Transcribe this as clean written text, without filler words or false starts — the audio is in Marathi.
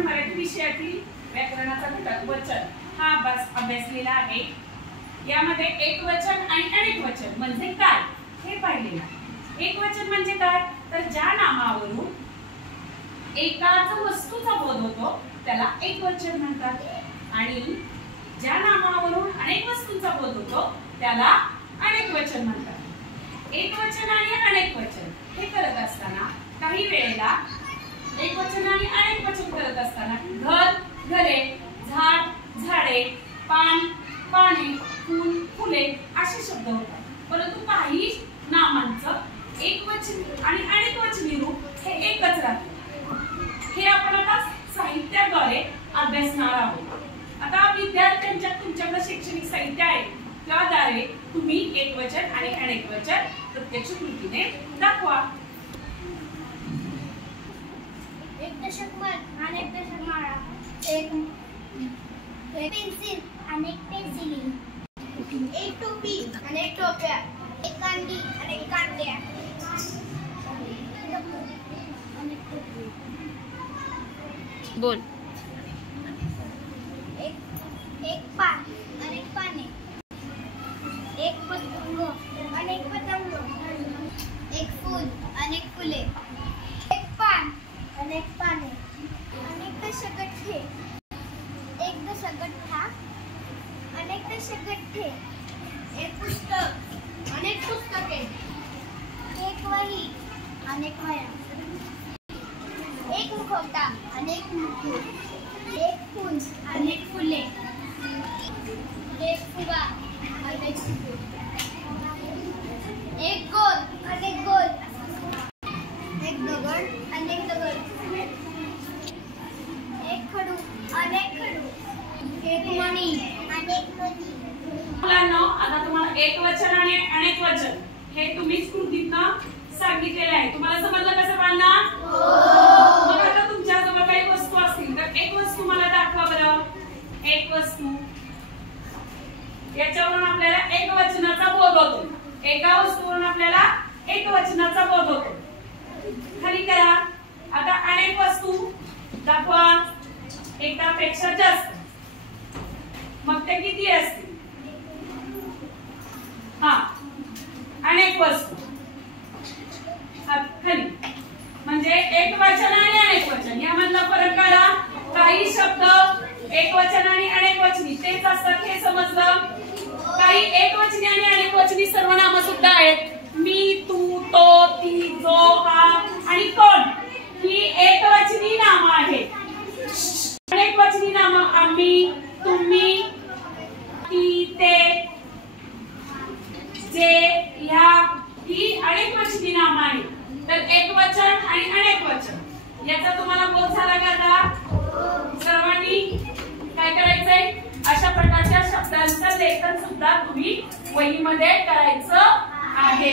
आपण मराठी विषयातील व्याकरणाचा घटक वचन हा अभ्यासलेला आहे। यामध्ये एकवचन आणि अनेक वचन म्हणजे काय हे पाहिलेलं आहे। एकवचन म्हणजे काय, तर ज्या नामावरून एकाच वस्तूचा बोध होतो त्याला एकवचन म्हणतात आणि ज्या नामावरून अनेक वस्तूंचा बोध होतो त्याला अनेक वचन म्हणतात। एकवचन आणि अनेक वचन हे करत असताना काही वेळेला एकवचन आणि अनेक वचन करत असताना घर घरे, झाड झाडे, पान पाने, फूल फुले असे शब्द होतात, परंतु काही नामांचं एकवचनी आणि अनेक वचनी रूप हे एकच राहते। हे आपण आता साहित्याद्वारे अभ्यासणार आहोत। आता विद्यार्थ्यांच्या तुमच्याकडे शैक्षणिक साहित्य आहे त्याद्वारे तुम्ही एकवचन आणि अनेक वचन प्रत्यक्ष कृतीने दाखवा। एक दशक मन, अनेक दशक माळा, एक पेन्सिल, अनेक पेन्सिली, एक टोपी, अनेक टोप्या, एक कांडी, अनेक कांड्या, बोल। एक पान, अनेक पाने, एक पतंग, अनेक पतंग, एक फूल, अनेक फुले, एक पान, अनेक पाने, अनेक दशगठ्ठे, एक दशगठ्ठा, अनेक दशगठ्ठे, एक पुस्तक, अनेक पुस्तके, एक वही, अनेक वह्या, एक मुखवटा, अनेक मुकुट, एक फूल, अनेक फुले, एक फुगा, अनेक फुगे, एक गोल, अनेक गोल, एक दगड, अनेक दगड, एक खडू, अनेक खडू, एक मणी, अनेक मणी। मुलांनो, आता तुम्हाला एकवचन आणि अनेक वचन हे तुम्हीच कृतीतनं सांगितलेले आहे। तुम्हाला समजलं कसं बाळांनो? हो। मग आता तुमच्या जवळ काही वस्तू असतील तर एक वस्तू मला दाखवा बरं। एक वस्तू, याच्यावरून आपल्याला एकवचनाचा बोध होतो। एका वस्तूवरून आपल्याला एकवचनाचा बोध होतो। खाली करा। आता अनेक वस्तू दाखवा, एकापेक्षा जास्त, मग ते किती असतील? हा, अनेक वस्तू खाली म्हणजे एकवचन आणि अनेक वचन यामधला फरक कळला। काही शब्द एकवचन आणि अनेक वचनी तेच असतात हे समजलं। काही एकवचनी आणि अनेक वचनी सर्वनाम सुद्धा आहेत। मी, तू, तो, ती, जो, हा आणि कोण ही एकवचनी नामं आहेत। अनेक वचनी नामं आम्ही, तुम्ही, ती, ते, जे, ह्या ही अनेक वचनी नामं आहेत। तर एकवचन आणि अनेक वचन याचा तुम्हाला बोध झाला का? आता सर्वांनी काय करायचंय, अशा प्रकारच्या शब्दांचं लेखन सुद्धा तुम्ही वहीमध्ये करायचं आहे।